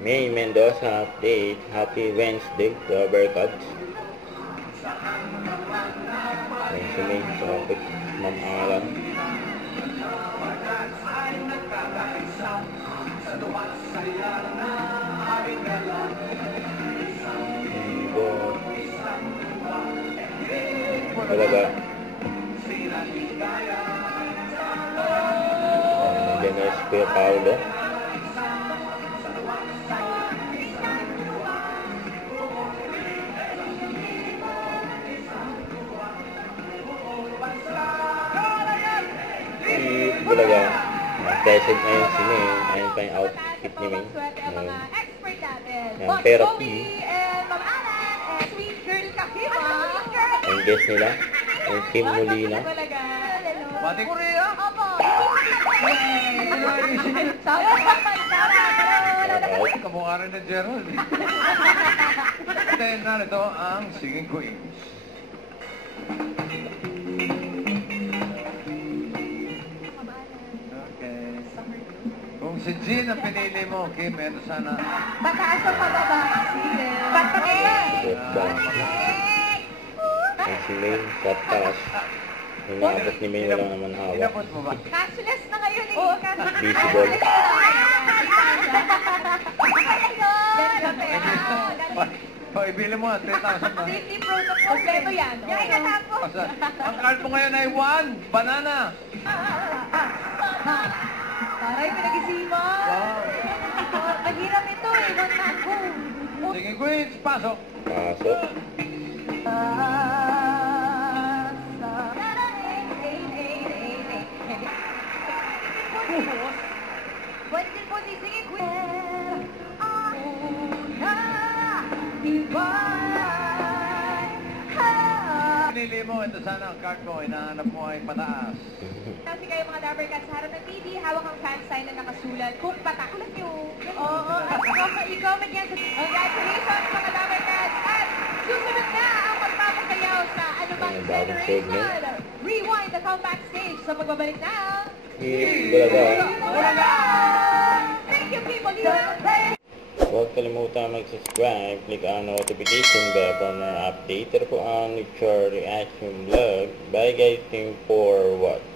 May Mendoza update. Happy Wednesday to our Bearcats. Ayan si May sa kapit. Ma'am Alan. Talaga. Nandiyan na si Kuya Paolo. Talaga. Present ngayon si May. Ayun pa yung outfit ni May. Yung therapy. Yung guest nila. Yung Team Molina. Pati Korea? Opo. Kamukha rin na Gerald. Then narito ang Singing Queens. Okay. Kung si Jean ang pinili mo, Kim, ito sana. Pataas o pababa? Pataas. Yung si May sa taas. Yung naabot ni May wala naman hawak. Inabot mo ba? Cashless na ngayon eh. Oo, cashless. Visible. O, ibili mo, 3,000 ba? Safety protocol. Kompleto yan. Yan ay natapos. Ang card mo ngayon ay 1, banana. Taray, pinag-isipan. Wow. Mahirap ito eh. One man home. Singing Queens, pasok. Pasok. Pwede din po sisingin ko. Pinili mo, ito sana ang card mo, hinahanap mo ay pataas. Kasi kayo mga Dabbercats sa harap ng TV, hawak ang fan sign na nakasulat. Kung patak, alam nyo. Oo, at i-comment yan sa congratulations mga Dabbercats. At susunod na ang magpapasayaw sa anumang Ang bagong segment. celebration. Rewind the comeback stage sa pagbabalik na. Bulaga. Thank you people. You Huwag kalimutan mag-subscribe, click ang notification bell para na update po ang Nature Reaction Vlog. Bye guys, thank you for watching.